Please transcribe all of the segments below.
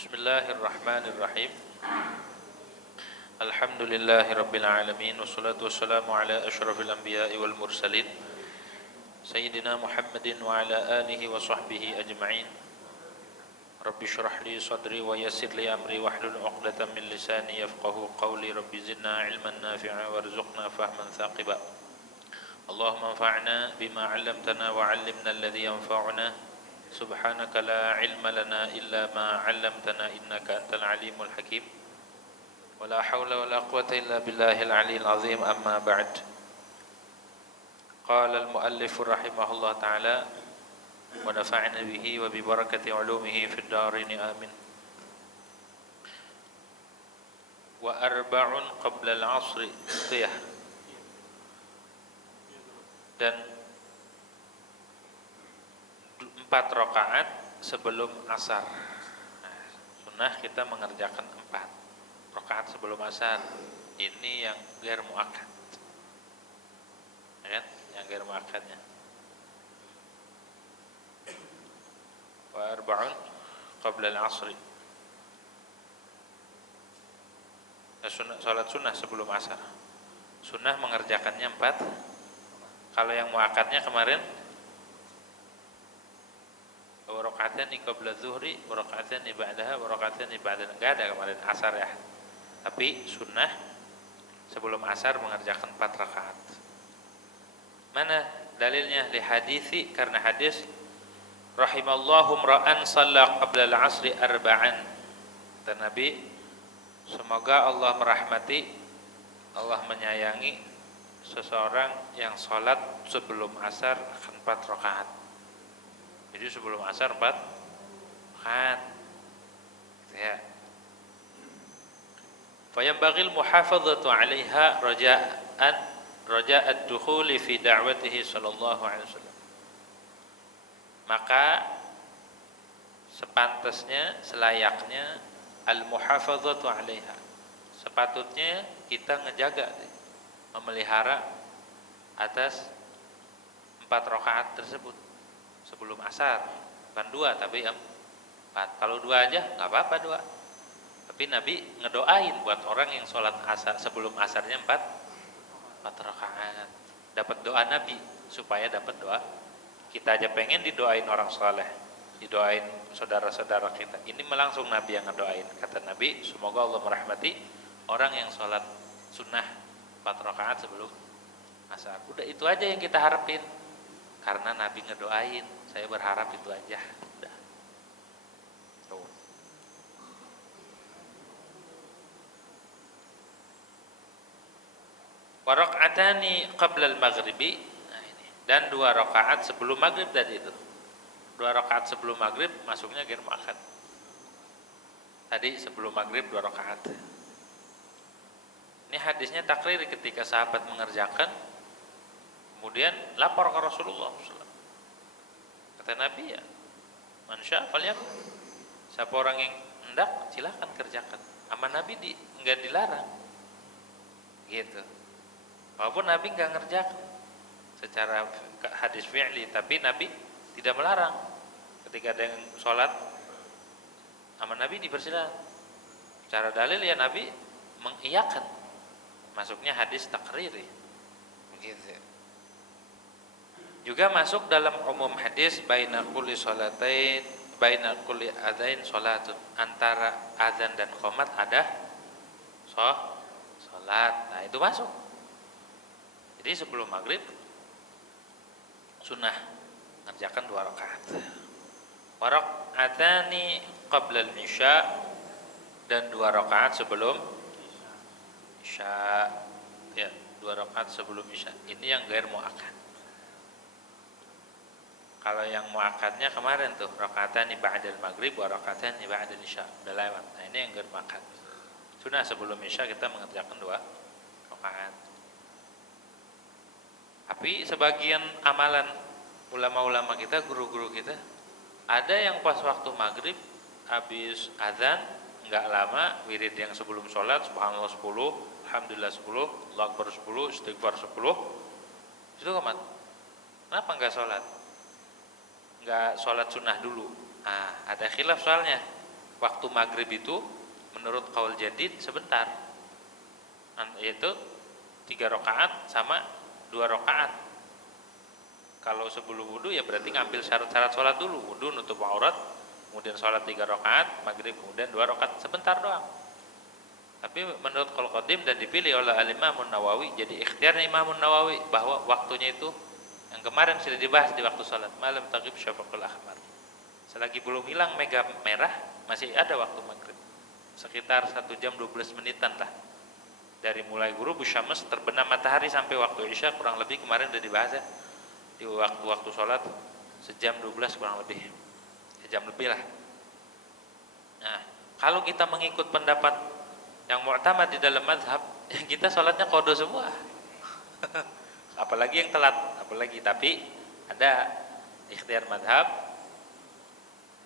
Bismillahirrahmanirrahim. Alhamdulillahirabbil alamin wassalatu wassalamu ala asyrafil anbiya'i wal mursalin sayyidina Muhammadin wa ala alihi wa sahbihi ajma'in. Rabbi shrah li sadri wa yassir li amri wahlul 'uqdatam min lisani yafqahu qawli. Rabbi zidna 'ilman nafi'a warzuqna fahman thaqiba. Allahumma anfa'na bima 'allamtana wa 'allimna alladhi yanfa'una. Subhanaka la ilma lana illa ma 'allamtana innaka antal alimul hakim. Wala haula wala quwwata illa billahil aliyil azim. Amma ba'd. Qala al-muallif rahimahullah ta'ala wa nafa'na bihi wa bi barakati 'ulumihi fid dharain amin. Wa arba'un qabla al-'asri qiyah. Dan 4 rakaat sebelum asar. Nah, sunnah kita mengerjakan 4 rakaat sebelum asar. Ini yang ghair muakkad, ya kan? Yang ghair muakkadnya. Wa arba'un qabla al-'asri. Salat sunnah sebelum asar. Sunnah mengerjakannya 4. Kalau yang muakkadnya kemarin raka'atani qabla zuhri wa raka'atani ba'daha wa raka'atani ba'da. Enggak ada kemarin asar ya. Tapi sunnah sebelum asar mengerjakan 4 rakaat. Mana dalilnya? Li hadisi, karena hadis rahimallahu ra'an shalla qabla al-'asri arba'an. Dan Nabi, semoga Allah merahmati, Allah menyayangi seseorang yang salat sebelum asar akan 4 rakaat. Jadi sebelum asar 4 rakaat. Ya. Fa yanbaghil muhafadzatu 'alaiha raja'at dukhuli fi da'watihi sallallahu alaihi wasallam. Maka sepantasnya, selayaknya al-muhafadzatu 'alaiha. Sepatutnya kita ngejaga, memelihara atas 4 rakaat tersebut sebelum asar. Bukan 2 tapi 4. Kalau 2 aja nggak apa-apa 2. Tapi Nabi ngedoain buat orang yang sholat asar sebelum asarnya 4 rakaat. Dapat doa Nabi supaya dapat doa. Kita aja pengen didoain orang saleh, didoain saudara-saudara kita. Ini langsung Nabi yang ngedoain. Kata Nabi, semoga Allah merahmati orang yang sholat sunnah 4 rakaat sebelum asar. Udah itu aja yang kita harapin. Karena Nabi ngedoain, saya berharap itu aja. Udah. Tuh. Wa raka'atani qabla al-maghribi. Nah ini. Dan 2 rakaat sebelum maghrib tadi itu. 2 rakaat sebelum maghrib masuknya ghair muakkad. Tadi sebelum maghrib 2 rakaat. Ini hadisnya takrir ketika sahabat mengerjakan, kemudian lapor ke Rasulullah SAW. Kata Nabi, ya, man syaa falyakul. Siapa orang yang hendak, silakan kerjakan. Sama Nabi enggak dilarang. Gitu. Walaupun Nabi enggak ngerjakan secara hadis fi'li, tapi Nabi tidak melarang. Ketika ada yang sholat sama Nabi dipersilakan. Secara dalil ya Nabi mengiyakan. Masuknya hadis takriri. Begitu. Juga masuk dalam umum hadis baina kulli sholatain, baina kulli adzan sholatun. Antara azan dan qomat ada sholat. Nah itu masuk. Jadi sebelum maghrib sunnah ngerjakan 2 rakaat. Wa raka'atani qabla al-isya, dan 2 rakaat sebelum isya. Ya, 2 rakaat sebelum isya. Ini yang ghair muakkad. Kalau yang muakkadnya kemarin tuh rakaatani ba'dal maghrib wa rakaatani ba'dal isya, udah lewat. Nah ini yang ghair muakkad. Sunnah sebelum isya kita mengerjakan 2 rakaat. Tapi sebagian amalan ulama-ulama kita, guru-guru kita, ada yang pas waktu maghrib habis azan enggak lama wirid yang sebelum sholat subhanallah 10, alhamdulillah 10, Allahu akbar 10, istighfar 10. Itu kapan? Kenapa enggak sholat? Enggak sholat sunnah dulu? Ada khilaf soalnya. waktu maghrib itu menurut qaul jadid sebentar, yaitu 3 rakaat sama 2 rakaat. Kalau sebelum wudu ya berarti ngambil syarat-syarat sholat dulu, wudu nutup aurat, kemudian sholat 3 rakaat, maghrib kemudian 2 rakaat, sebentar doang. Tapi menurut qaul qadim dan dipilih oleh Al-Imam Nawawi, jadi ikhtiarnya Imam Nawawi bahwa waktunya itu yang kemarin sudah dibahas di waktu sholat, malam taghrib syafaqul ahmar. Selagi belum hilang mega merah, masih ada waktu maghrib. Sekitar 1 jam 12 menitan lah. Dari mulai ghurubus syams, terbenam matahari, sampai waktu isya kurang lebih kemarin sudah dibahas ya. Di waktu-waktu sholat sejam 12 kurang lebih. Sejam lebih lah. Nah, kalau kita mengikut pendapat yang mu'tamad di dalam mazhab, kita sholatnya qadha semua. Apalagi yang telat, apalagi. Tapi ada ikhtiar mazhab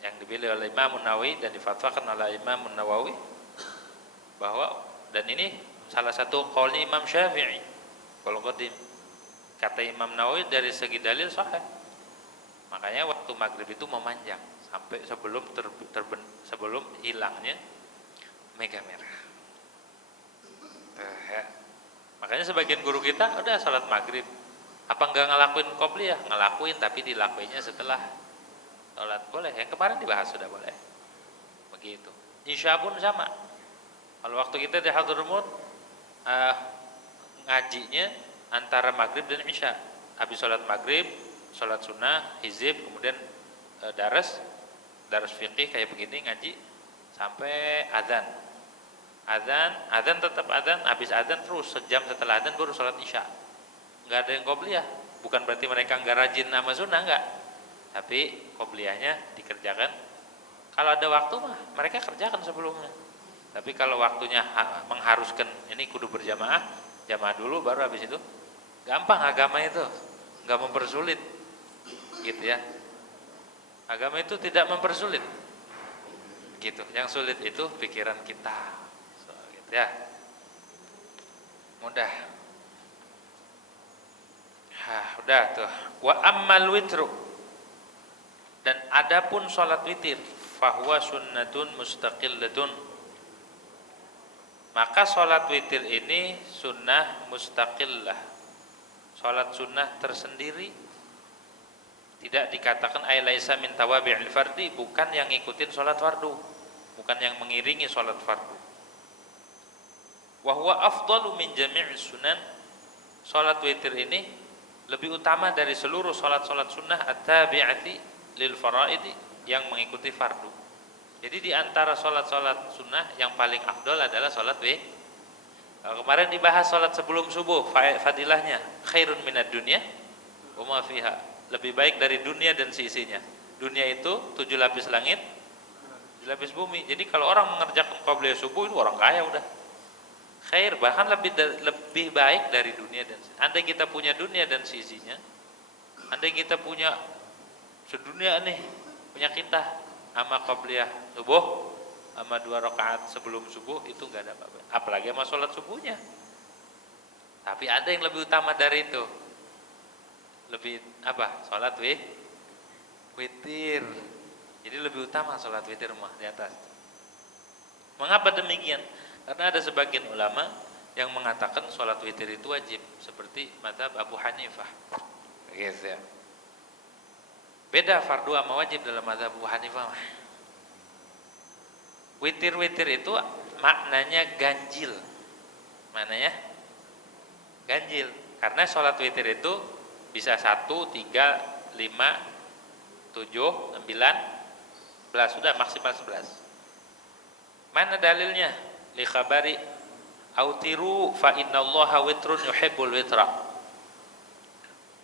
yang dipilih oleh Imam Nawawi dan difatwakan oleh Imam Nawawi bahwa, dan ini salah satu qaulnya Imam Syafi'i qaul qadim, kata Imam Nawawi dari segi dalil sahih. Makanya waktu maghrib itu memanjang sampai sebelum hilangnya mega merah. Ya. Makanya sebagian guru kita udah salat maghrib, apa enggak ngelakuin qobliyah? Ngelakuin, tapi dilakuinnya setelah salat. Boleh, yang kemarin dibahas sudah boleh. Begitu. Isya pun sama. Kalau waktu kita di Hadramut ngajinya antara maghrib dan isya. Habis sholat maghrib, sholat sunnah, hizib, kemudian daras fikih kayak begini, ngaji sampai azan. Azan tetap azan, habis azan terus sejam setelah azan baru sholat isya. Enggak ada yang qobliyah. Bukan berarti mereka enggak rajin sama sunnah, enggak. Tapi qobliyahnya dikerjakan. Kalau ada waktu mah mereka kerjakan sebelumnya. Tapi kalau waktunya mengharuskan ini kudu berjamaah, jamaah dulu baru habis itu. Gampang agama itu, enggak mempersulit. Gitu ya. Agama itu tidak mempersulit. Gitu. Yang sulit itu pikiran kita. So, gitu ya. Mudah. Udah tuh. Wa ammal witru. Dan adapun salat witir, fahuwa sunnatun mustaqillatun. Maka salat witir ini sunnah mustaqillah. Salat sunnah tersendiri, tidak dikatakan ay laisa min tawabi'il fardi, bukan yang ngikutin salat fardu, bukan yang mengiringi salat fardu. Wa huwa afdalu min jami'is sunan. Salat witir ini lebih utama dari seluruh salat-salat sunnah at-tabi'ati lil faraidi, yang mengikuti fardu. Jadi di antara salat-salat sunnah yang paling afdal adalah salat witir. Kemarin dibahas salat sebelum subuh, fadilahnya khairun minad dunya wa ma fiha, lebih baik dari dunia dan seisinya. Dunia itu 7 lapis langit, 7 lapis bumi. Jadi kalau orang mengerjakan qabliyah subuh itu orang kaya udah. Khair, bahkan lebih baik dari dunia dan seisinya. Andai kita punya dunia dan seisinya, andai kita punya sedunia nih, punya kita sama qabliyah subuh sama 2 rakaat sebelum subuh, itu enggak ada apa-apa. Apalagi sama sholat subuhnya. Tapi ada yang lebih utama dari itu. Lebih apa? Sholat witir. Jadi lebih utama sholat witir mah di atas. Mengapa demikian? Karena ada sebagian ulama yang mengatakan sholat witir itu wajib, seperti mazhab Abu Hanifah. Gitu ya. Beda fardu sama wajib dalam mazhab Abu Hanifah. Witir-witir itu maknanya ganjil. Maknanya ganjil. Karena sholat witir itu bisa 1, 3, 5, 7, 9, 11. Sudah maksimal 11. Mana dalilnya? Li khabari autiru fa innallaha witrun yuhibbul witra.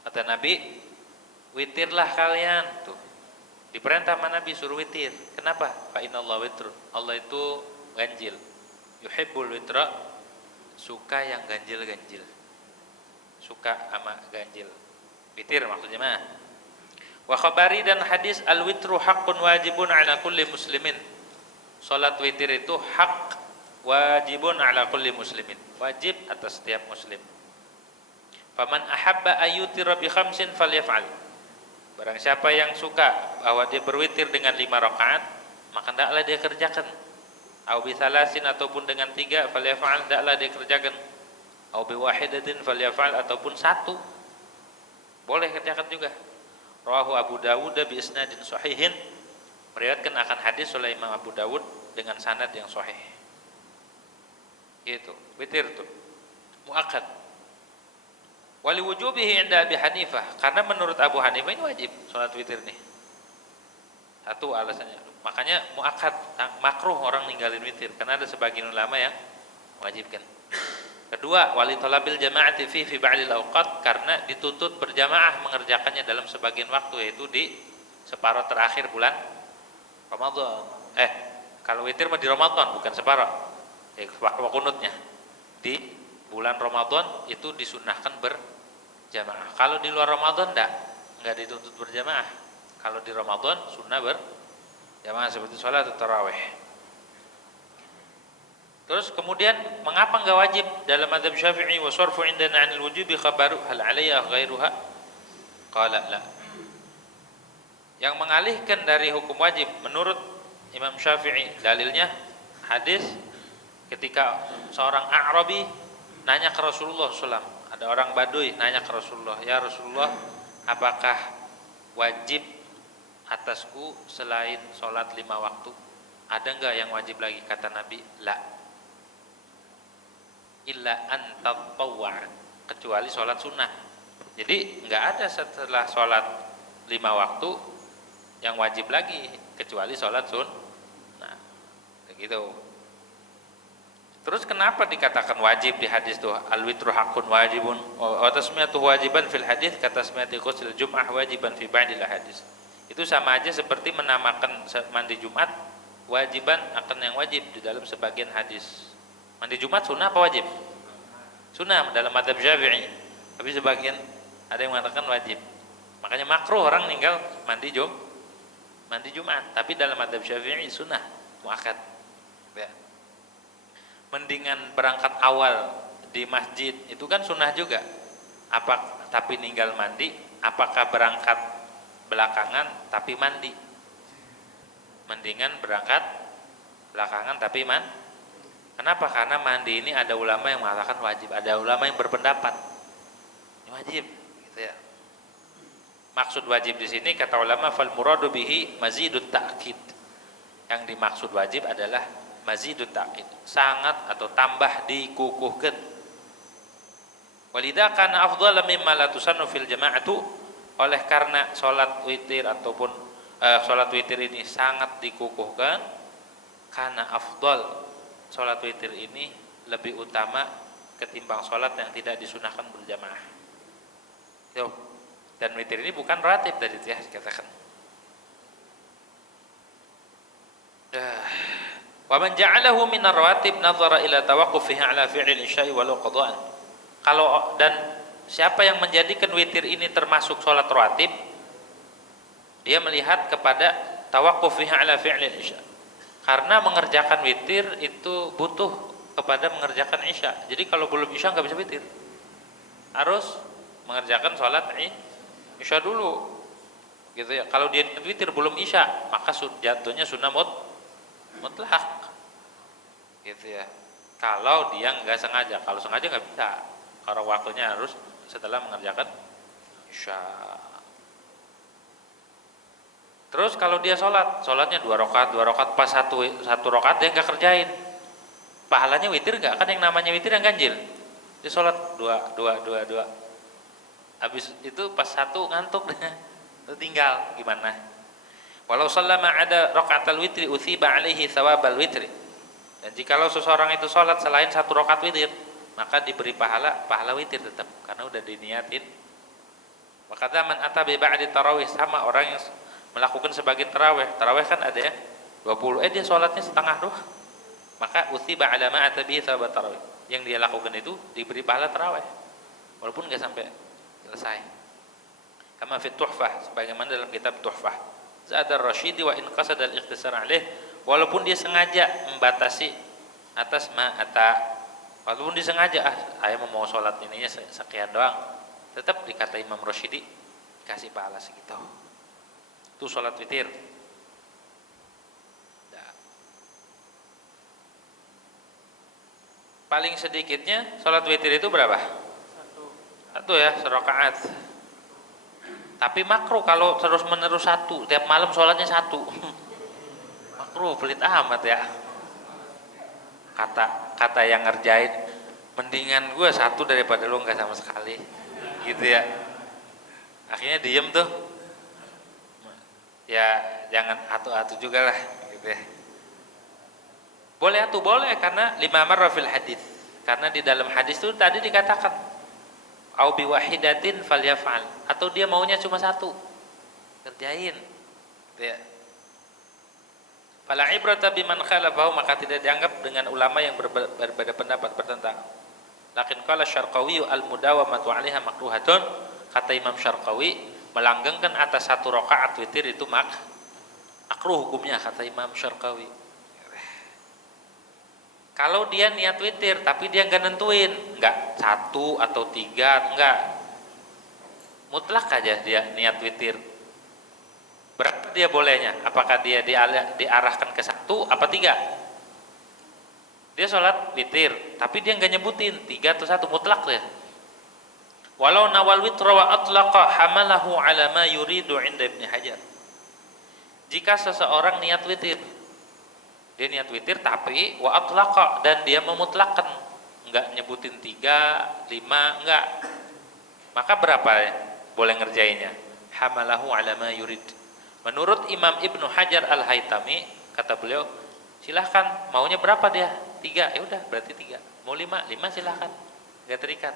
Kata Nabi, witirlah kalian tuh. Diperintah sama Nabi suruh witir. Kenapa? Fa innallaha witrun. Allah itu ganjil. Yuhibbul witra, suka yang ganjil-ganjil. Suka sama ganjil. Witir maksudnya mah. Wa khabari, dan hadis al-witru haqqun wajibun ala kulli muslimin. Salat witir itu hak, wajibun ala kulli muslimin. Wajib atas setiap muslim. Faman ahabba ayyutira bi khamsin falyaf'al. Barang siapa yang suka bahwa dia berwitir dengan 5 rakaat, maka hendaklah dia kerjakan. Au bi thalasin, ataupun dengan 3, falyaf'al, hendaklah dia kerjakan. Au bi wahidatin falyaf'al, ataupun 1 boleh kerjakan juga. Rawahu Abu Dawud bi isnadin sahihin, meriwayatkan akan hadis oleh Imam Abu Dawud dengan sanad yang sahih. Gitu. Witir tuh muakkad. Wali wujubihi inda Abi Hanifah, karena menurut Abu Hanifah ini wajib salat witir nih. Satu alasannya. Makanya muakkad, makruh orang ninggalin witir, karena ada sebagian ulama yang wajibkan. Kedua, wali talabil jama'ati fi ba'dil awqat, karena dituntut berjamaah mengerjakannya dalam sebagian waktu, yaitu di separuh terakhir bulan Ramadan. Kalau witir mah di Ramadan, bukan separuh. Kunutnya di bulan Ramadan itu disunahkan berjamaah. Kalau di luar Ramadan enggak dituntut berjamaah. Kalau di Ramadan sunnah berjamaah seperti sholat tarawih. Terus kemudian mengapa enggak wajib dalam mazhab Syafi'i? Wa sarfu indana 'anil wujubi khabaru hal 'alayya ghairuha? Qala la. Yang mengalihkan dari hukum wajib menurut Imam Syafi'i dalilnya hadis ketika seorang A'rabi nanya ke Rasulullah SAW. Ada orang Baduy nanya ke Rasulullah, ya Rasulullah, apakah wajib atasku selain sholat 5 waktu? Ada enggak yang wajib lagi? Kata Nabi, la. Illa an tatawwa, kecuali sholat sunnah. Jadi enggak ada setelah sholat 5 waktu yang wajib lagi, kecuali sholat sunnah. Begitu. Terus kenapa dikatakan wajib di hadis tuh? Al-witru haqqun wajibun wa tasmiyatuhu wajiban fil hadis kata tasmiyati ghusl jum'ah wajiban fi ba'dil hadis. Itu sama aja seperti menamakan mandi Jumat wajiban akan yang wajib di dalam sebagian hadis. Mandi Jumat sunnah apa wajib? Sunnah dalam mazhab Syafi'i. Tapi sebagian ada yang mengatakan wajib. Makanya makruh orang ninggal mandi Jumat, tapi dalam mazhab Syafi'i sunnah muakkad. Ya. Mendingan berangkat awal di masjid itu kan sunnah juga. Tapi ninggal mandi, apakah berangkat belakangan tapi mandi? Mendingan berangkat belakangan tapi Kenapa? Karena mandi ini ada ulama yang mengatakan wajib, ada ulama yang berpendapat ini wajib, gitu ya. Maksud wajib di sini kata ulama fal muradu bihi mazidut ta'kid. Yang dimaksud wajib adalah mazidut ta'kid, sangat atau tambah dikukuhkan. Walidha kana afdhala mimma la tusannu fil jama'atu, oleh karena salat witir ataupun salat witir ini sangat dikukuhkan, karena afdal salat witir ini lebih utama ketimbang salat yang tidak disunahkan berjamaah. Dan witir ini bukan ratib tadi ya dikatakan. Wa man ja'alahu min ar-rawatib nadhara ila tawaqqufihi ala fi'l al-isya'i walau qada'an. Kalau dan siapa yang menjadikan witir ini termasuk salat rawatib, dia melihat kepada tawaqqufihi ala fi'l al-isya'. Karena mengerjakan witir itu butuh kepada mengerjakan isya. Jadi kalau belum isya enggak bisa witir. Harus mengerjakan salat isya dulu. Gitu ya. Kalau dia witir belum isya, maka jatuhnya sunnah mutlak. Gitu ya. Kalau dia enggak sengaja, kalau sengaja enggak bisa. Karena waktunya harus setelah mengerjakan isya. Terus kalau dia sholatnya 2 rakaat pas satu rakaat dia enggak kerjain, pahalanya witir enggak? Kan yang namanya witir yang ganjil. Dia sholat 2. Habis itu pas 1 ngantuk itu tinggal gimana? Walau sallama ada rakaatal witri uthiba alaihi thawabal witri. Dan jikalau seseorang itu sholat selain 1 rakaat witir, maka diberi pahala witir tetap karena udah diniatin. Maka zaman atabi ba'di tarawih, sama orang yang melakukan sebagian tarawih kan ada ya 20, dia sholatnya setengah doang, maka uthiba ala ma atabi thawab tarawih, yang dia lakukan itu diberi pahala tarawih walaupun enggak sampai selesai. Kama fi tuhfah, sebagaimana dalam kitab tuhfah, zada ar-rasyidi wa in qasada al-ikhtisar alaih, walaupun dia sengaja membatasi atas walaupun dia sengaja saya mau sholat ininya sekian doang, tetap dikata Imam Rasyidi kasih pahala segitu. Itu sholat witir. Paling sedikitnya sholat witir itu berapa? Satu ya, serakaat. Tapi makruh kalau terus menerus satu, tiap malam sholatnya satu. Makruh, pelit amat ya. Kata yang ngerjain, mendingan gue satu daripada lu nggak sama sekali, gitu ya. Akhirnya diem tuh. Ya jangan atu-atu juga lah, gitu ya. Boleh atu boleh karena lima marra fil hadis. Karena di dalam hadis itu tadi dikatakan au bi wahidatin falyaf'al, atau dia maunya cuma satu. Kerjain. Gitu ya. Fala ibrata biman khalafahu, maka tidak dianggap dengan ulama yang berbeda pendapat bertentangan. Lakin qala Syarqawi al-mudawamatu 'alaiha makruhatun, kata Imam Syarqawi, melanggengkan atas satu rakaat witir itu makruh hukumnya, kata Imam Syarqawi. Kalau dia niat witir tapi dia nggak nentuin, nggak satu atau tiga, nggak, mutlak aja dia niat witir. Berapa dia bolehnya? Apakah dia diarahkan ke satu apa tiga? Dia sholat witir tapi dia nggak nyebutin tiga atau satu, mutlak ya. Walau nawal witra wa atlaqa hamalahu ala ma yuridu 'inda Ibnu Hajar. Jika seseorang niat witir, dia niat witir tapi wa atlaqa, dan dia memutlakkan, enggak nyebutin 3, 5, enggak. Maka berapa ya boleh ngerjainnya? Hamalahu ala ma yurid. Menurut Imam Ibnu Hajar Al-Haytami, kata beliau, silahkan maunya berapa dia? 3, ya udah berarti 3. Mau 5 silahkan. Enggak terikat.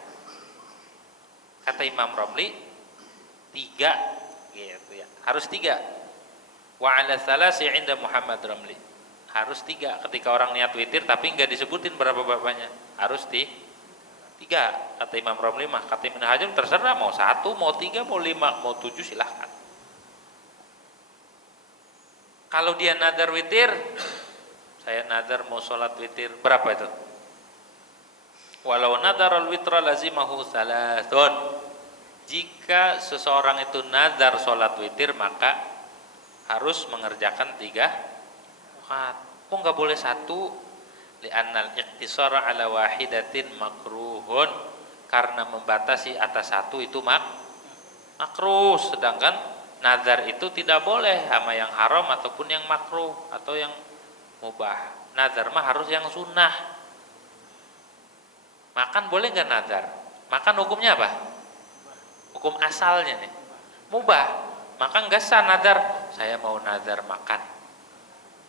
Kata Imam Romli 3 gitu ya. Harus 3. Wa ala thalasi 'inda Muhammad Romli. Harus 3 ketika orang niat witir tapi nggak disebutin berapa bapaknya, harus 3. Kata Imam Romli mah. Kata Ibnu Hajar terserah mau 1, mau 3, mau 5, mau 7 silahkan. Kalau dia nadar witir, saya nadar mau sholat witir, berapa itu? Walau nadarul witra lazimahu thalathun. Jika seseorang itu nadar sholat witir maka harus mengerjakan 3 rakaat. Kok nggak boleh 1? Li'annal iqtisara ala wahidatin makruhun, karena membatasi atas 1 itu makruh, sedangkan nazar itu tidak boleh sama yang haram ataupun yang makruh atau yang mubah. Nazar mah harus yang sunnah. Makan boleh nggak nazar? Makan hukumnya apa? Hukum asalnya nih mubah. Maka nggak sah nazar. Saya mau nazar makan,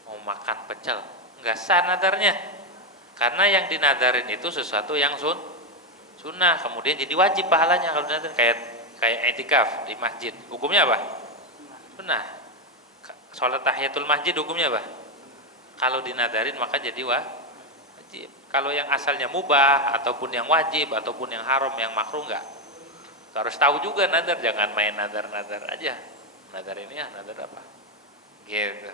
mau makan pecel, nggak sah nadarnya, karena yang dinadarin itu sesuatu yang sunnah, kemudian jadi wajib pahalanya kalau nadar. Kayak i'tikaf di masjid, hukumnya apa? Sunnah. Sholat tahiyatul masjid hukumnya apa? Kalau dinadarin maka jadi wajib. Kalau yang asalnya mubah ataupun yang wajib ataupun yang haram yang makruh enggak. Harus tahu juga nadar, jangan main nadar aja. Nadar ini ya nadar apa? Gitu.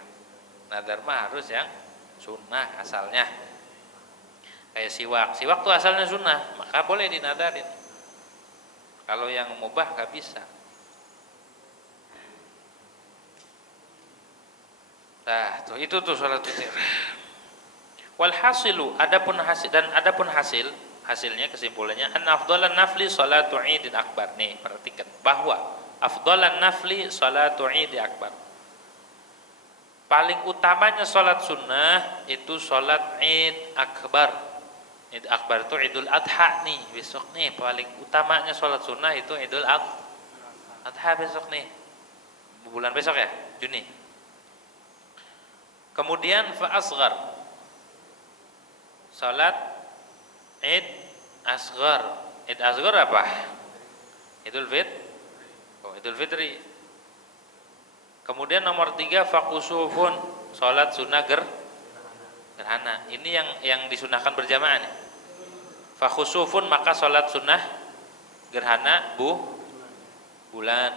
Nadar mah harus yang sunnah asalnya. Kayak siwak tuh asalnya sunnah, maka boleh dinadarin. Kalau yang mubah gak bisa. Nah, itu sholat witir. Wal hasilu, adapun hasilnya kesimpulannya, an afdalan nafli sholatu idin akbar. Nih, perhatikan bahwa afdalan nafli sholatu idin akbar. Paling utamanya sholat sunnah itu sholat Id Akbar. Id Akbar itu Idul Adha nih, besok nih. Paling utamanya sholat sunnah itu Idul Adha besok nih, bulan besok ya, Juni. Kemudian fa asghar, sholat Id Asghar. Id Asghar apa? Idul Fitri. Kemudian nomor 3 fakusufun, sholat sunnah gerhana. Ini yang disunahkan berjamaah nih. Fakusufun maka sholat sunnah gerhana bulan.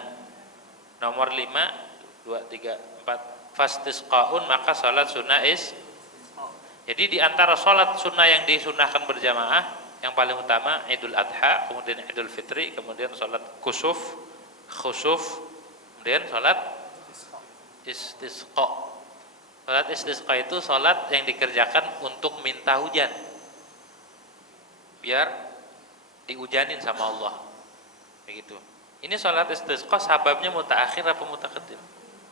Nomor 5 2 3 4 fastisqaun maka sholat sunnah Jadi di antara sholat sunnah yang disunahkan berjamaah, yang paling utama Idul Adha, kemudian Idul Fitri, kemudian sholat khusuf, kemudian sholat istisqa. Sholat istisqa itu sholat yang dikerjakan untuk minta hujan. biar diujanin sama Allah. Begitu. Ini sholat istisqa sababnya mutaakhir apa mutaqaddim?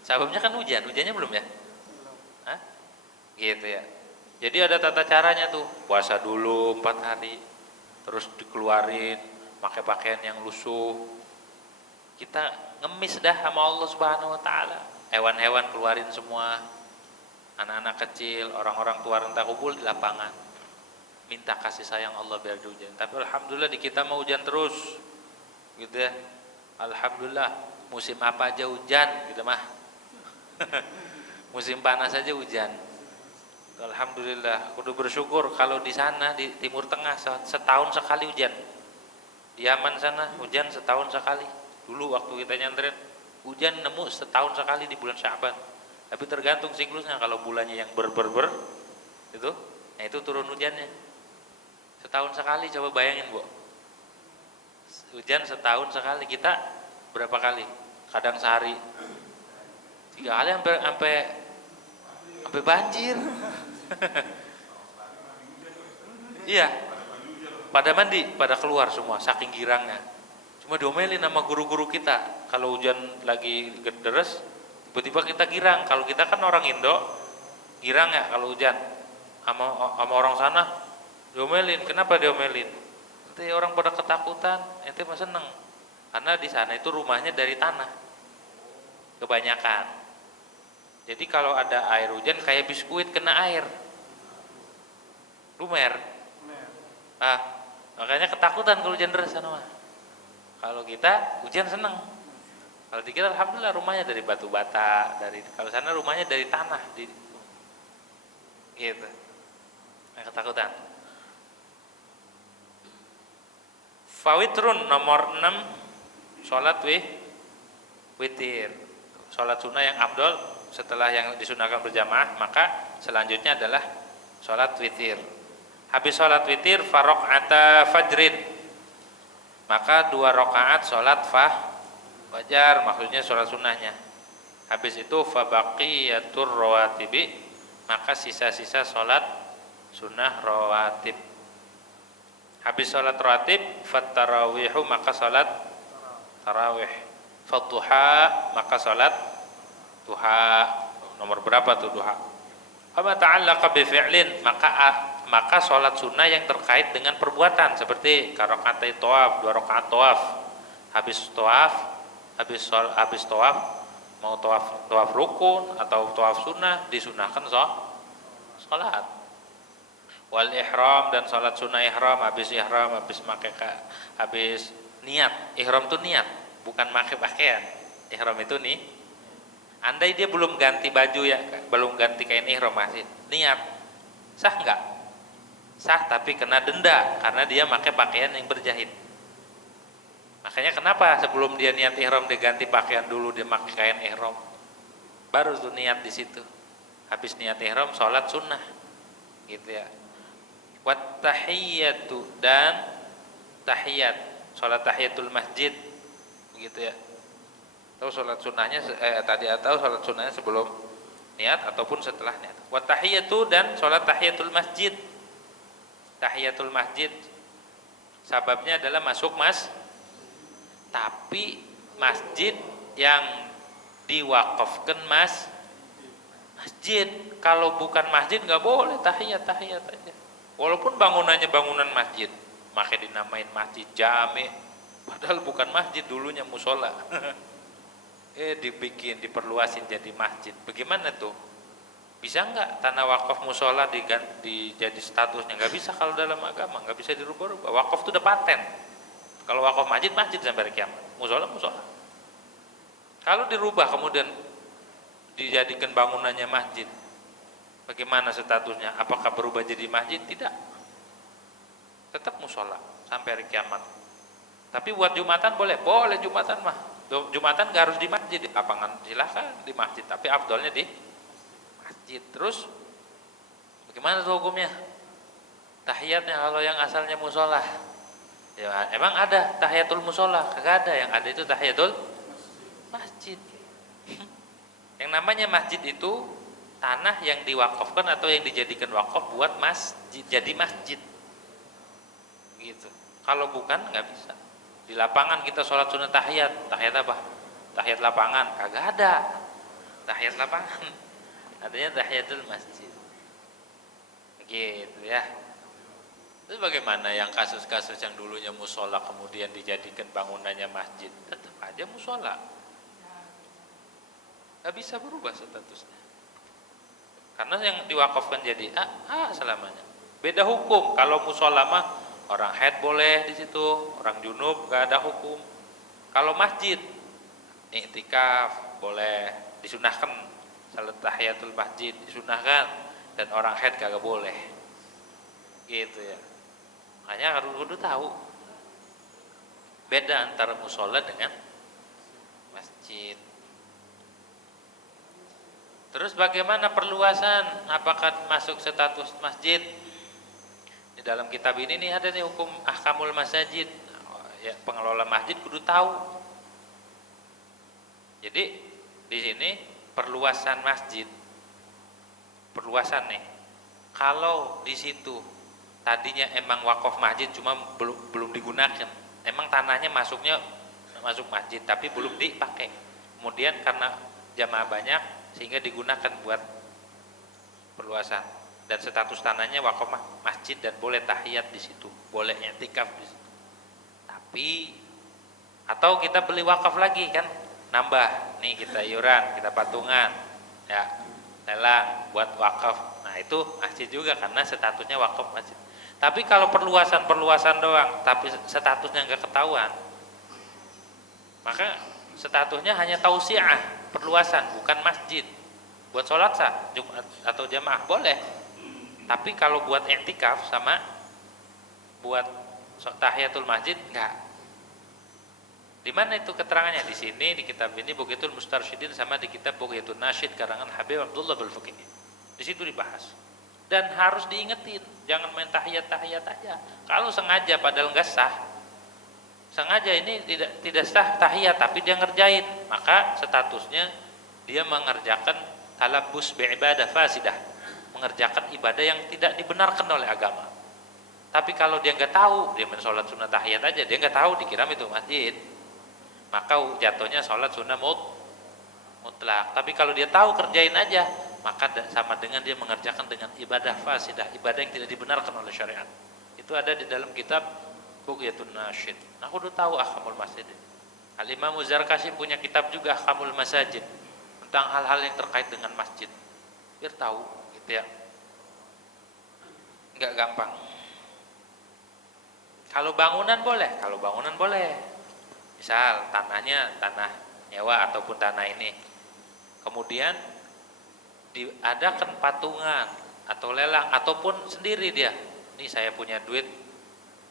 Sababnya kan hujan, hujannya belum ya? Hah? Gitu ya. Jadi ada tata caranya tuh, puasa dulu 4 hari, terus dikeluarin, pakai pakaian yang lusuh. Kita ngemis dah sama Allah Subhanahu wa taala. Hewan-hewan keluarin semua. Anak-anak kecil, orang-orang tua renta kumpul di lapangan. Minta kasih sayang Allah biar dihujan. Tapi alhamdulillah di kita mau hujan terus. Gitu ya. Alhamdulillah, musim apa aja hujan gitu mah. Musim panas aja hujan. Alhamdulillah, kudu bersyukur kalau di sana di Timur Tengah setahun sekali hujan. Di Yaman sana hujan setahun sekali. Dulu waktu kita nyantren hujan nemu setahun sekali di bulan Sya'ban. Tapi tergantung siklusnya, kalau bulannya yang ber itu, nah itu turun hujannya. Setahun sekali, coba bayangin, Bu. Hujan setahun sekali, kita berapa kali? Kadang sehari 3 kali sampai banjir. Iya, pada mandi, pada keluar semua saking girangnya. Cuma diomelin sama guru-guru kita kalau hujan lagi deres, tiba-tiba kita girang. Kalau kita kan orang Indo, girang ya kalau hujan. Sama orang sana diomelin. Kenapa diomelin? Nanti orang pada ketakutan, ente mah seneng. Karena di sana itu rumahnya dari tanah, kebanyakan. Jadi kalau ada air hujan kayak biskuit kena air, lumer. Makanya ketakutan kalau hujan deras sana mah. Kalau kita hujan seneng. Kalau di kita alhamdulillah rumahnya dari batu bata, kalau sana rumahnya dari tanah, gitu. Nah, ketakutan. Fawitrun nomor 6, sholat witir. Sholat sunnah yang afdol setelah yang disunahkan berjamaah, maka selanjutnya adalah sholat witir. Habis sholat witir farok'ata fajrin, maka 2 rakaat sholat fajar, maksudnya sholat sunnahnya. Habis itu fabaqiyatur rawatibi, maka sisa-sisa sholat sunnah rawatib. Habis sholat rawatib fattarawihu, maka sholat tarawih. Fadduha, maka sholat duha. Nomor berapa tuh duha? Fama ta'allaqa bifi'lin, maka sholat sunnah yang terkait dengan perbuatan, seperti karakatai tawaf, 2 rakaat tawaf. Habis tawaf mau tawaf rukun atau tawaf sunnah, disunahkan sholat. Wal ihram, dan sholat sunnah ihram, habis niat. Ihram itu niat, bukan pakai pakaian. Ihram itu nih, andai dia belum ganti baju ya, belum ganti kain ihram masih niat, sah enggak? Sah, tapi kena denda karena dia pakai pakaian yang berjahit. Makanya kenapa sebelum dia niat ihram dia ganti pakaian dulu, dia pakai kain ihram, baru tuh niat di situ. Habis niat ihram sholat sunnah, gitu ya. Wat tahiyyatu, dan tahiyat, sholat tahiyatul masjid, begitu ya. Atau sholat sunnahnya atau sholat sunnahnya sebelum niat ataupun setelah niat. Wat tahiyyatu, dan sholat tahiyatul masjid. Tahiyatul masjid sababnya adalah masuk tapi masjid yang diwakafkan masjid. Kalau bukan masjid nggak boleh tahiyat aja. Walaupun bangunannya bangunan masjid, makanya dinamain masjid jami, padahal bukan masjid, dulunya musola. Diperluasin jadi masjid. Bagaimana tuh? Bisa nggak tanah wakaf musola jadi statusnya? Nggak bisa kalau dalam agama, nggak bisa dirubah-rubah. Wakaf itu udah paten. Kalau wakaf masjid sampai kiamat, musola. Kalau dirubah kemudian dijadikan bangunannya masjid, bagaimana statusnya? Apakah berubah jadi masjid? Tidak. Tetap musola sampai hari kiamat. Tapi buat Jumatan boleh Jumatan mah. Jumatan nggak harus di masjid, di lapangan silahkan di masjid, tapi afdolnya di masjid. Terus bagaimana tuh hukumnya? Tahiyatnya kalau yang asalnya musola, ya emang ada tahiyatul musola? Kagak ada, yang ada itu tahiyatul masjid. Yang namanya masjid itu tanah yang diwakafkan atau yang dijadikan wakaf buat masjid, jadi masjid, gitu. Kalau bukan nggak bisa. Di lapangan kita sholat sunat tahiyat, tahiyat apa? Tahiyat lapangan, kagak ada. Tahiyat lapangan, adanya tahiyatul masjid. Gitu ya. Terus bagaimana yang kasus-kasus yang dulunya musola kemudian dijadikan bangunannya masjid? Tetap aja musola, nggak bisa berubah statusnya. Karena yang diwakafkan jadi selamanya. Beda hukum. Kalau musola mah orang haid boleh di situ, orang junub nggak ada hukum. Kalau masjid, iktikaf boleh, disunahkan salat tahiyatul masjid disunahkan, dan orang haid kagak boleh. Gitu ya. Makanya harus kudu tahu beda antara musola dengan masjid. Terus bagaimana perluasan? Apakah masuk status masjid? Di dalam kitab ini nih ada nih hukum ahkamul masajid. Ya, pengelola masjid kudu tahu. Jadi di sini perluasan masjid, perluasan nih. Kalau di situ tadinya emang wakaf masjid cuma belum digunakan, emang tanahnya masuk masjid tapi belum dipakai. Kemudian karena jamaah banyak sehingga digunakan buat perluasan, dan status tanahnya wakaf masjid dan boleh tahiyat di situ, boleh i'tikaf di situ. Tapi atau kita beli wakaf lagi kan, nambah nih, kita iuran, kita patungan ya, lelang buat wakaf. Nah itu masjid juga karena statusnya wakaf masjid. Tapi kalau perluasan doang tapi statusnya nggak ketahuan, maka statusnya hanya tausiah, perluasan, bukan masjid. Buat sholat sah, Jumat atau jamaah boleh. Tapi kalau buat i'tikaf sama buat tahiyatul masjid enggak. Di mana itu keterangannya? Di sini di kitab ini Bugyatul Mustarsyidin sama di kitab Bugyatul Nasyid karangan Habib Abdullah Al-Fiqih. Di situ dibahas. Dan harus diingetin, jangan main tahiyat aja. Kalau sengaja padahal enggak sah, sengaja ini tidak sah tahiyat tapi dia ngerjain, maka statusnya dia mengerjakan talabus bi'ibadah fasidah, mengerjakan ibadah yang tidak dibenarkan oleh agama. Tapi kalau dia nggak tahu, dia sholat sunnah tahiyat aja, dia nggak tahu, dikira itu masjid, maka jatuhnya sholat sunnah mutlak. Tapi kalau dia tahu, kerjain aja, maka sama dengan dia mengerjakan dengan ibadah fasidah, ibadah yang tidak dibenarkan oleh syariat. Itu ada di dalam kitab Bugyatul Nasyid. Nah, aku udah tahu ahkamul masjid. Al-Imam Zarkashi punya kitab juga ahkamul masajid, tentang hal-hal yang terkait dengan masjid. Biar tahu gitu ya. Enggak gampang. Kalau bangunan boleh. Misal tanah nyewa ataupun tanah ini. Kemudian diadakan patungan atau lelang ataupun sendiri dia. Ini saya punya duit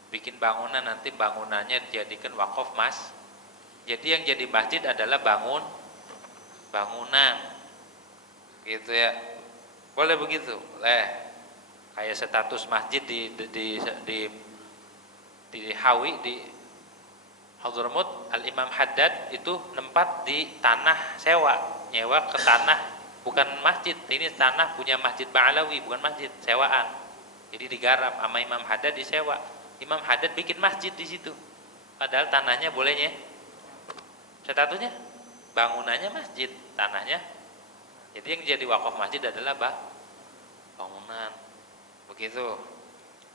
bikin bangunan, nanti bangunannya dijadikan wakaf mas. Jadi yang jadi masjid adalah bangunan. Gitu ya. Boleh begitu. Kayak status masjid di Hawi di Hadramut, Al-Imam Haddad itu nempat di tanah sewa, nyewa ke tanah, bukan masjid. Ini tanah punya Masjid Ba'alawi, bukan masjid, sewaan. Jadi digarap sama Imam Haddad, disewa. Imam Haddad bikin masjid di situ. Padahal tanahnya bolehnya, statusnya bangunannya masjid, tanahnya. Jadi yang jadi wakaf masjid adalah bangunan. Begitu.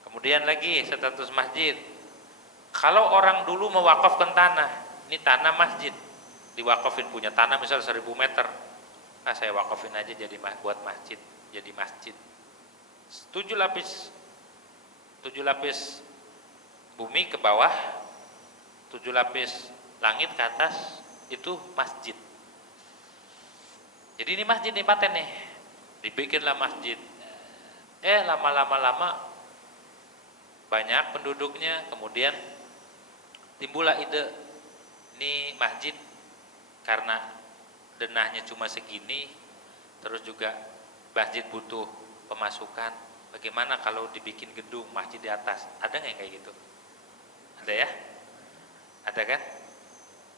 Kemudian lagi status masjid. Kalau orang dulu mewakafkan tanah, ini tanah masjid, diwakafin, punya tanah misal 1000 meter. Nah, saya wakafin aja jadi buat masjid, jadi masjid. 7 lapis bumi ke bawah, 7 lapis langit ke atas, itu masjid. Jadi ini masjid nih, paten nih, dibikinlah masjid. Lama banyak penduduknya, kemudian timbullah ide, ini masjid karena denahnya cuma segini, terus juga masjid butuh pemasukan. Bagaimana kalau dibikin gedung masjid di atas? Ada nggak yang kayak gitu? Ada ya? Ada kan?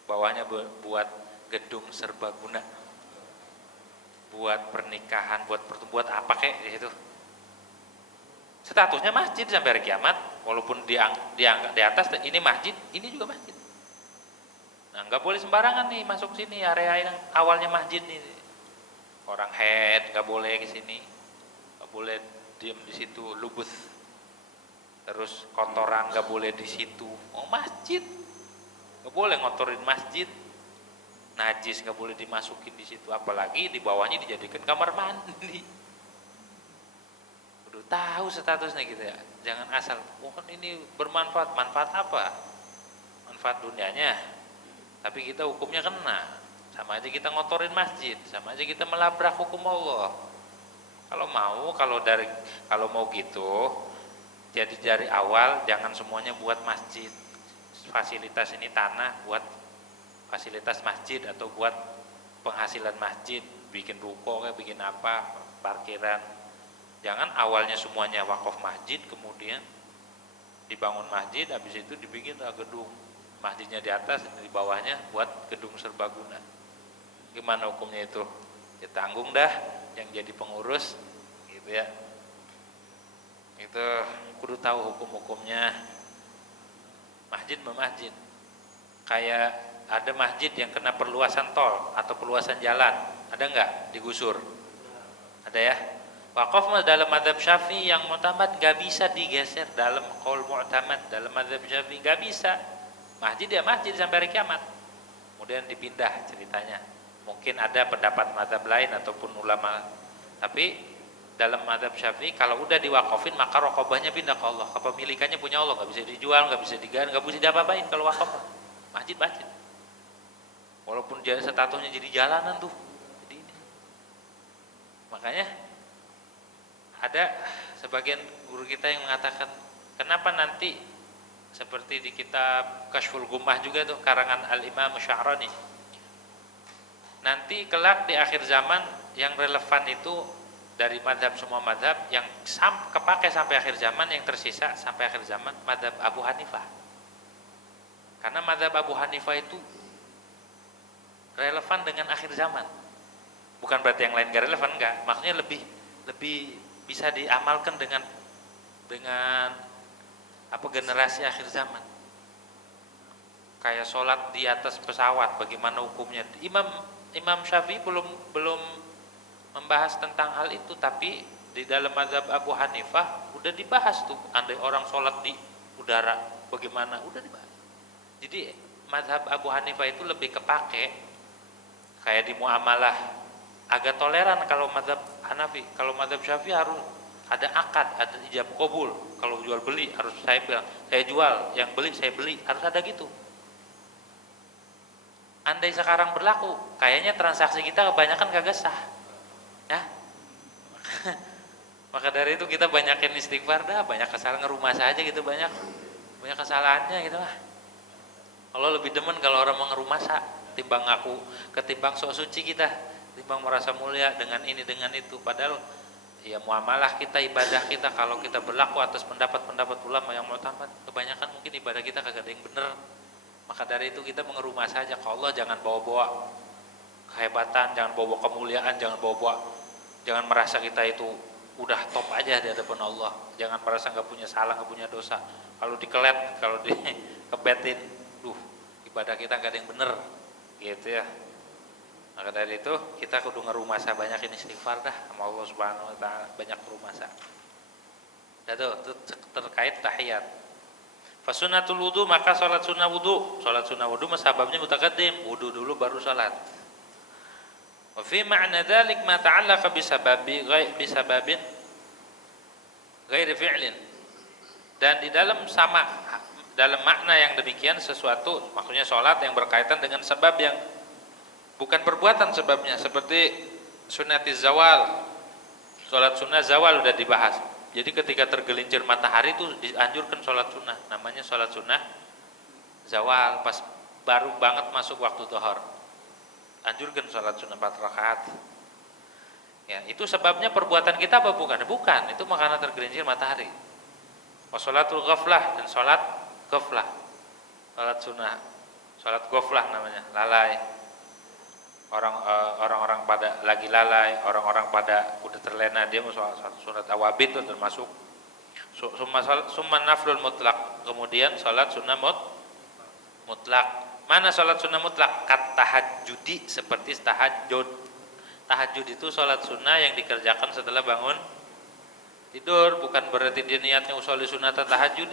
Bawahnya buat gedung serbaguna, buat pernikahan, buat apa kayak di situ. Statusnya masjid sampai hari kiamat, walaupun diangkat di atas, ini masjid, ini juga masjid. Nah, nggak boleh sembarangan nih masuk sini, area yang awalnya masjid nih. Orang head nggak boleh ke sini, nggak boleh diem di situ, lubus. Terus kotoran nggak boleh di situ. Oh masjid, nggak boleh ngotorin masjid. Najis nggak boleh dimasukin di situ, apalagi di bawahnya dijadikan kamar mandi. Udah tahu statusnya gitu ya. Jangan asal, oh kan ini bermanfaat. Manfaat apa? Manfaat dunianya. Tapi kita hukumnya kena. Sama aja kita ngotorin masjid, sama aja kita melabrak hukum Allah. Kalau mau gitu, jadi dari awal jangan semuanya buat masjid. Fasilitas ini tanah buat fasilitas masjid atau buat penghasilan masjid, bikin ruko kayak bikin apa, parkiran. Jangan awalnya semuanya wakaf masjid, kemudian dibangun masjid, habis itu dibikin gedung. Masjidnya di atas, di bawahnya buat gedung serbaguna. Gimana hukumnya itu? Ya tanggung dah yang jadi pengurus gitu ya. Itu kudu tahu hukum-hukumnya. Masjid memasjid. Kayak ada masjid yang kena perluasan tol atau perluasan jalan, ada enggak digusur? Ada ya. Wakaf dalam mazhab Syafi'i yang mu'tamad enggak bisa digeser, dalam qaul mu'tamad dalam mazhab Syafi'i enggak bisa. Masjid ya masjid sampai hari kiamat. Kemudian dipindah ceritanya. Mungkin ada pendapat mazhab lain ataupun ulama. Tapi dalam mazhab Syafi'i kalau udah diwakafin maka raqabahnya pindah ke Allah. Kepemilikannya punya Allah, enggak bisa dijual, enggak bisa diganti, enggak bisa diapa-apain kalau wakaf. Masjid. Walaupun dia statusnya jadi jalanan tuh. Jadi ini. Makanya ada sebagian guru kita yang mengatakan, kenapa nanti seperti di kitab Kashful Gummah juga tuh karangan Al-Imam Sya'rani. Nanti kelak di akhir zaman yang relevan itu dari madhab semua madhab yang kepake sampai akhir zaman, yang tersisa sampai akhir zaman madhab Abu Hanifah. Karena madhab Abu Hanifah itu relevan dengan akhir zaman. Bukan berarti yang lain gak relevan, enggak. Maksudnya lebih bisa diamalkan dengan generasi akhir zaman. Kayak sholat di atas pesawat, bagaimana hukumnya? Imam Syafi'i belum membahas tentang hal itu, tapi di dalam mazhab Abu Hanifah udah dibahas tuh. Andai orang sholat di udara, bagaimana? Udah dibahas. Jadi mazhab Abu Hanifah itu lebih kepake kayak di muamalah, agak toleran kalau mazhab Hanafi. Kalau mazhab Syafi'i harus ada akad, ada ijab qabul. Kalau jual beli harus saya bilang, saya jual, yang beli saya beli, harus ada gitu. Andai sekarang berlaku, kayaknya transaksi kita kebanyakan kagak sah. Ya. Maka dari itu kita banyakin istighfar dah, banyak kesalahan ngerumah saja gitu, banyak kesalahannya gitu lah. Allah lebih demen kalau orang mau ngerumah sah, ketimbang sok suci kita, ketimbang merasa mulia dengan ini dengan itu. Padahal ya muamalah kita, ibadah kita, kalau kita berlaku atas pendapat ulama yang mu'tamad, kebanyakan mungkin ibadah kita kagak ada yang bener. Maka dari itu kita mengerumah saja ke Allah, jangan bawa-bawa kehebatan, jangan bawa kemuliaan, jangan merasa kita itu udah top aja di hadapan Allah. Jangan merasa nggak punya salah, nggak punya dosa. Kalau dikelet, kalau dikebetin, ibadah kita nggak ada yang bener, gitu ya. Maka dari itu kita kudu ngerumasa, banyakin istighfar dah sama Allah Subhanahu wa taala, banyak ngerumasa. Itu terkait tahiyat. Fa sunnatul wudu, maka salat sunnah wudu. Salat sunnah wudu masababnya mutaqaddim, wudu dulu baru salat. Wa fi ma'na dzalik ma ta'allaqa bisababin ghairi fi'lin. Dan di dalam makna yang demikian sesuatu, maksudnya salat yang berkaitan dengan sebab yang bukan perbuatan sebabnya, seperti sunnatiz zawal. Salat sunnah zawal udah dibahas. Jadi ketika tergelincir matahari itu dianjurkan salat sunnah, namanya salat sunnah zawal, pas baru banget masuk waktu zuhur. Anjurkan salat sunnah 4 rakaat. Ya, itu sebabnya perbuatan kita apa bukan? Bukan, itu karena tergelincir matahari. Wassalatul ghaflah, dan salat ghaflah. Salat sunnah, salat ghaflah namanya, lalai. Orang-orang pada lagi lalai, orang-orang pada udah terlena, dia mau sholat sunat awabid itu termasuk Summa naflul mutlak, kemudian salat sunnah mutlak. Mana salat sunnah mutlak? Kat tahajudi, seperti tahajud. Tahajud itu salat sunnah yang dikerjakan setelah bangun tidur, bukan berarti dia niatnya usolli sunata tahajud.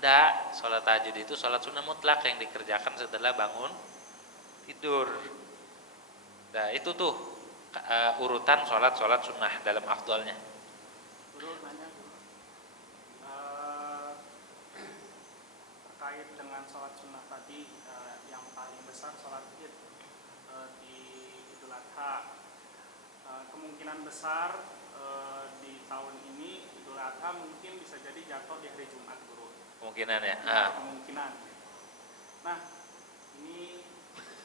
Enggak, salat tahajud itu salat sunnah mutlak yang dikerjakan setelah bangun tidur. Nah, itu tuh urutan salat sunnah dalam afdalnya. Terkait dengan sholat sunnah tadi, yang paling besar sholat id di Idul Adha, kemungkinan besar di tahun ini Idul Adha mungkin bisa jadi jatuh di hari Jumat, Guru. Kemungkinan ya? Kemungkinan. Nah, ini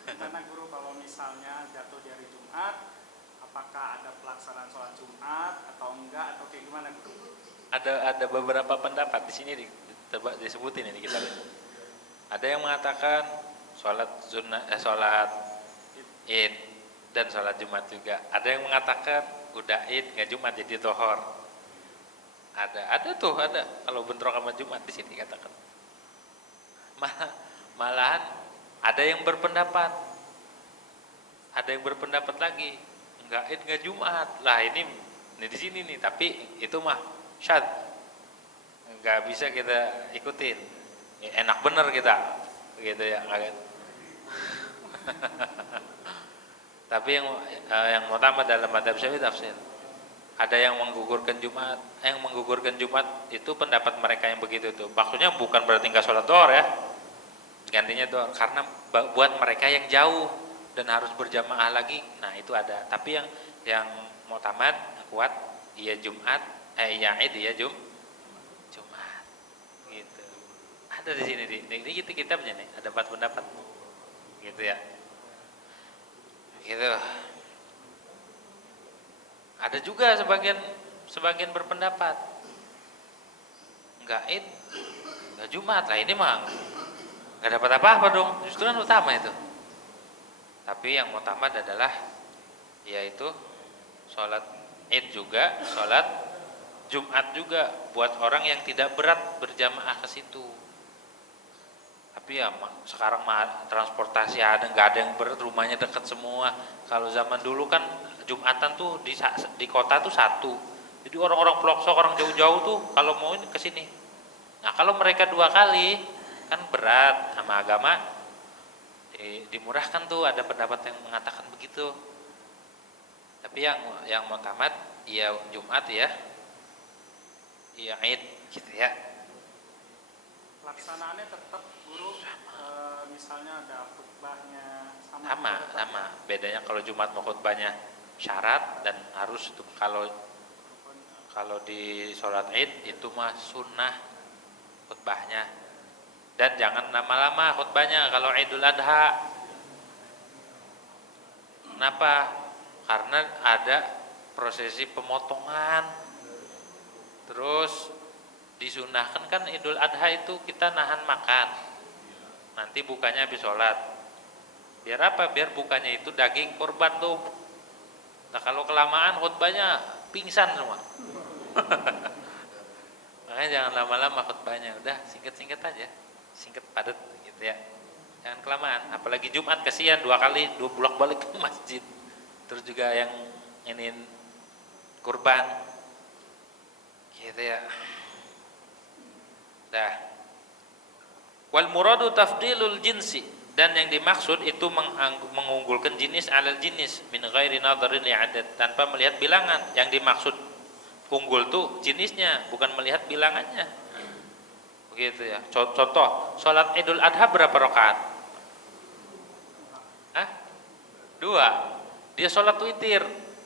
karena Guru, kalau misalnya jatuh di hari Jumat, apakah ada pelaksanaan sholat Jumat atau enggak, atau kayak gimana, Guru? Ada beberapa pendapat di sini disebutin ini kita. Ada yang mengatakan sholat id dan sholat Jumat juga. Ada yang mengatakan udah id nggak Jumat jadi tohor. Ada kalau bentrok sama Jumat di sini katakan. Malahan ada yang berpendapat lagi nggak id nggak Jumat. Lah ini di sini nih, tapi itu mah syad, nggak bisa kita ikutin. Enak bener kita gitu ya, kaget. Tapi yang utama dalam madzhab Syafi'i tafsir. Ada yang menggugurkan Jumat, itu pendapat mereka yang begitu tuh. Maksudnya bukan berarti nggak sholat zuhur ya, gantinya tuh karena buat mereka yang jauh dan harus berjamaah lagi. Nah itu ada. Tapi yang mu'tamad kuat, iya Jumat, iya Id, iya Jumat. Gitu. Ada di sini ini kitabnya nih, ada 4 pendapat. Gitu ya. Gitu. Ada juga sebagian berpendapat enggak Id, enggak Jumat. Lah ini mah enggak dapat apa-apa dong. Justru kan utama itu. Tapi yang utama adalah yaitu sholat Id juga, sholat Jumat juga buat orang yang tidak berat berjamaah ke situ. Tapi ya sekarang transportasi nggak ada yang berat, rumahnya dekat semua. Kalau zaman dulu kan Jumatan tuh di kota tuh satu. Jadi orang-orang pelosok, orang jauh-jauh tuh kalau mau ke sini. Nah kalau mereka 2 kali kan berat sama agama, dimurahkan tuh. Ada pendapat yang mengatakan begitu. Tapi yang mu'tamad ya Jumat ya, ya Id gitu ya. Pelaksanaannya tetap, Guru, misalnya ada khutbahnya sama. Bedanya kalau Jumat mau khutbahnya syarat dan harus itu. Kalau di sholat Id itu mah sunnah khutbahnya. Dan jangan lama-lama khutbahnya kalau Idul Adha. Kenapa? Karena ada prosesi pemotongan. Terus disunahkan kan Idul Adha itu kita nahan makan. Nanti bukanya habis sholat. Biar apa? Biar bukanya itu daging korban tuh. Nah kalau kelamaan khutbahnya pingsan semua. Makanya jangan lama-lama khutbahnya. Udah singkat-singkat aja. Singkat padat gitu ya. Jangan kelamaan. Apalagi Jumat kasihan 2 kali 2 bolak-balik ke masjid. Terus juga yang ini kurban. Gitu ya. Dah. Wal muradu tafdilul jinsi, dan yang dimaksud itu mengunggulkan jenis alal jenis min ghairi nadharin li'adat, tanpa melihat bilangan. Yang dimaksud unggul tuh jenisnya, bukan melihat bilangannya. Begitu ya. Contoh, salat Idul Adha berapa rakaat? 2. Dia salat witir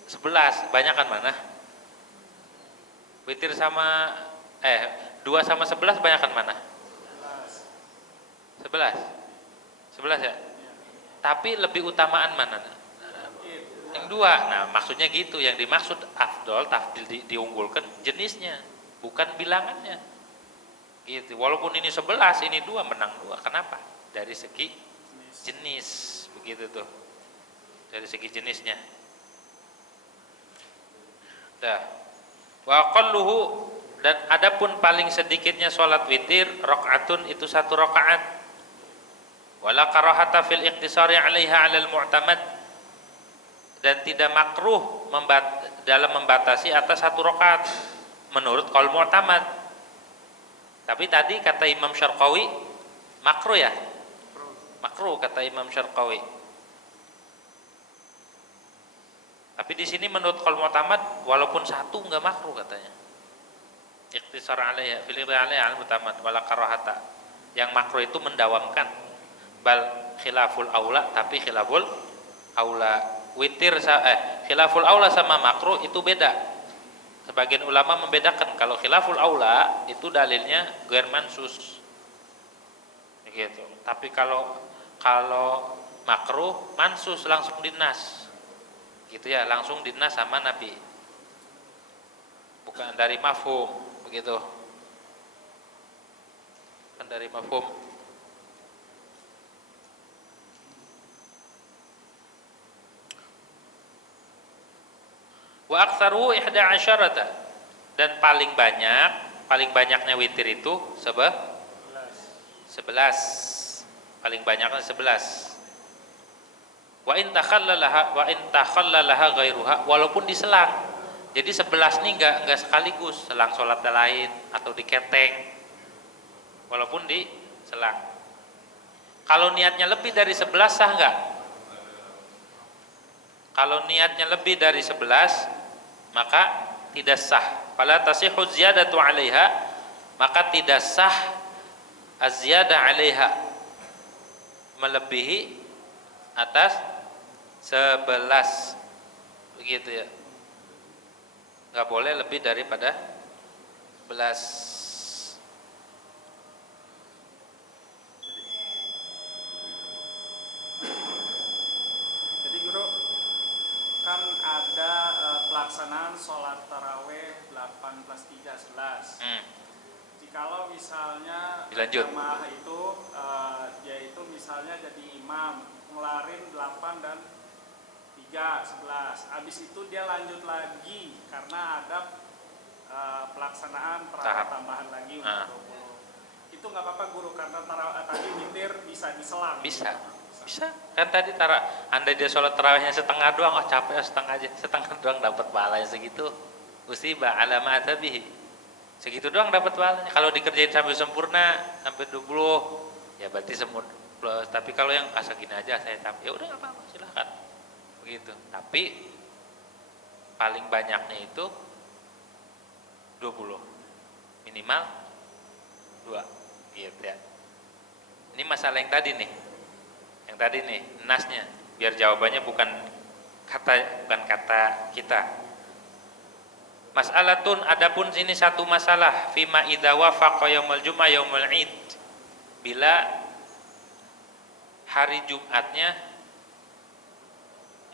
11, banyakan mana? Witir sama 2 sama 11 banyakan mana? 11 ya? Tapi lebih utamaan mana? Yang 2. Nah maksudnya gitu. Yang dimaksud afdol, tafdil diunggulkan jenisnya, bukan bilangannya gitu. Walaupun ini 11, ini 2, menang 2. Kenapa? Dari segi jenis. Begitu tuh, dari segi jenisnya. Dah. Wa aqalluhu Dan adapun paling sedikitnya sholat witir rakaatun itu 1 rakaat. Wala karahata fil iqtisari 'alaiha 'alal mu'tamad, dan tidak makruh dalam membatasi atas 1 rakaat menurut qaul mu'tamad. Tapi tadi kata Imam Syarqawi makruh ya? Makruh kata Imam Syarqawi. Tapi di sini menurut qaul mu'tamad walaupun 1 enggak makruh katanya. Iqtisar 'alaiha fil iqtisari 'alaiha 'alal mu'tamad wala karahata. Yang makruh itu mendawamkan. Bal khilaful aula, tapi khilaful aula witir khilaful aula sama makruh itu beda. Sebagian ulama membedakan kalau khilaful aula itu dalilnya ghair mansus. Begitu. Tapi kalau makruh mansus langsung dinas. Gitu ya, langsung dinas sama Nabi. Bukan dari mafhum, begitu. Bukan dari mafhum. Wa aktsaruhu 11, dan paling banyaknya witir itu 11. Paling banyaknya 11. Wa in takhallalaha ghairuha, walaupun diselang. Jadi 11 nih enggak sekaligus, selang salat lain atau diketeng. Walaupun diselang. Kalau niatnya lebih dari 11 sah enggak? Kalau niatnya lebih dari 11 maka tidak sah. Fala tasihhu ziyadatu 'alaiha, maka tidak sah az-ziyadah 'alaiha, melebihi atas 11. Begitu ya. Enggak boleh lebih daripada 11. Jadi guru, kan ada pelaksanaan sholat taraweh 8 plus 3 11. Jikalau misalnya jamaah itu dia itu misalnya jadi imam ngelarin 8 dan 3 11. Habis itu dia lanjut lagi karena ada pelaksanaan taraweh tambahan lagi untuk 20. Itu nggak apa-apa guru, karena tadi witir bisa diselang. Bisa. Kan tadi andai dia sholat tarawihnya setengah doang, capek setengah doang dapat pahalanya segitu. Usiba ala ma atabihi. Segitu doang dapat pahalanya. Kalau dikerjain sampai sempurna sampai 20, ya berarti semut plus. Tapi kalau yang asal gini aja saya capek, ya udah enggak apa-apa, silakan. Begitu. Tapi paling banyaknya itu 20. Minimal 2. Gitu ya. Ini masalah yang tadi nih. Yang tadi nih nasnya, biar jawabannya bukan kata kita. Mas'alatun, adapun sini satu masalah, fima idza wafaqa yaumul jum'ah yaumul id, bila hari Jumatnya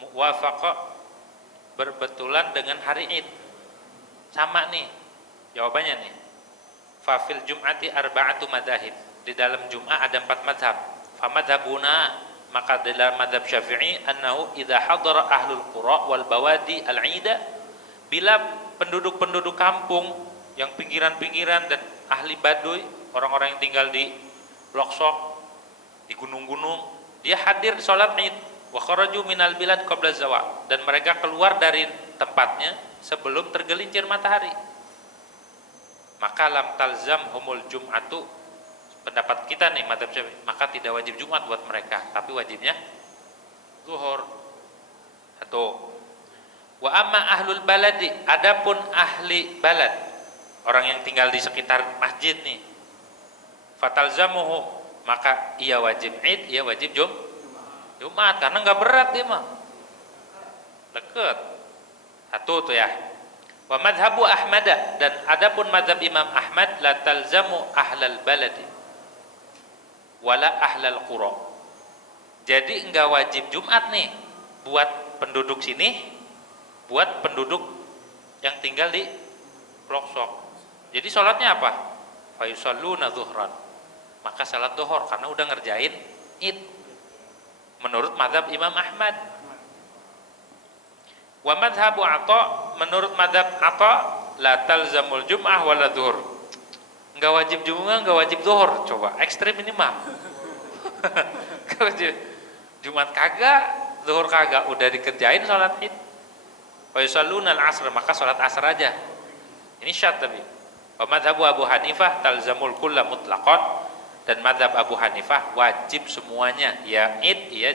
muwafaqa berbetulan dengan hari Id. Sama nih jawabannya nih. Fa fil jum'ati arba'atu madzahib. Di dalam Jumat ada 4 mazhab. Fa madzhabuna, maka dalam mazhab Syafi'i, annahu idza hadara ahlul qura wal bawadi al-'ida, bila penduduk-penduduk kampung yang pinggiran-pinggiran dan ahli baduy, orang-orang yang tinggal di pelosok, di gunung-gunung, dia hadir sholat Id. Wa kharaju minal bilad qabla zawal, dan mereka keluar dari tempatnya sebelum tergelincir matahari. Maka lam talzam humul jum'atu, pendapat kita nih mazhab Syafi'i, maka tidak wajib Jumat buat mereka, tapi wajibnya zuhur. Atau wa amma ahlul baladi, adapun ahli balad, orang yang tinggal di sekitar masjid nih, fatalzamuhu, maka ia wajib Id, ia wajib Jumat, karena nggak berat dia mah, deket. Satu tuh ya. Wa madhabu Ahmad, dan adapun madhab Imam Ahmad, la talzamu ahlal baladi wala ahlal qura. Jadi enggak wajib Jumat nih buat penduduk sini, buat penduduk yang tinggal di pelosok. Jadi sholatnya apa? Fa yusalluna zuhran, maka salat zuhur karena udah ngerjain Id menurut mazhab Imam Ahmad. Wa madhabu Atha, menurut madhab Atha, la talzamul jum'ah wala dhuhr. Enggak wajib Jumat, enggak wajib zuhur. Coba ekstrim ini mah. Kalau Jumat kagak, zuhur kagak, udah dikerjain sholat id. Wa yusalluna al-asr, maka sholat asar aja. Ini syarat tapi. Wa madhabu Abu Hanifah talzamul kulla mutlaqan, dan madhab Abu Hanifah wajib semuanya, ya id, ya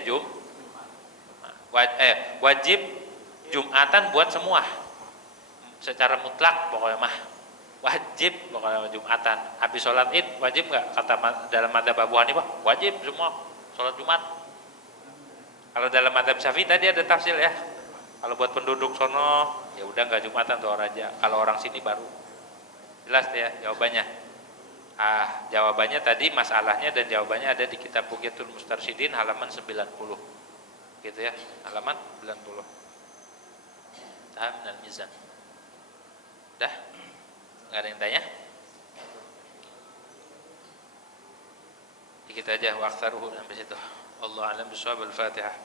wajib Jumatan buat semua. Secara mutlak pokoknya mah wajib pokoknya Jumatan. Habis sholat id wajib nggak? Kata dalam madhab Abu Hanifah wajib semua sholat Jumat. Kalau dalam madhab Syafi'i tadi ada tafsir ya. Kalau buat penduduk sono ya udah nggak Jumatan tuh orang aja. Kalau orang sini baru. Jelas ya jawabannya. Jawabannya tadi masalahnya dan jawabannya ada di kitab Bugyatul Mustarsyidin halaman 90. Gitu ya, halaman 90. Taham dan mizan. Dah? Enggak ada yang tanya? Dikit aja wa aktsaruhu sampai situ. Wallahu a'lam bishawab. Al-Fatihah.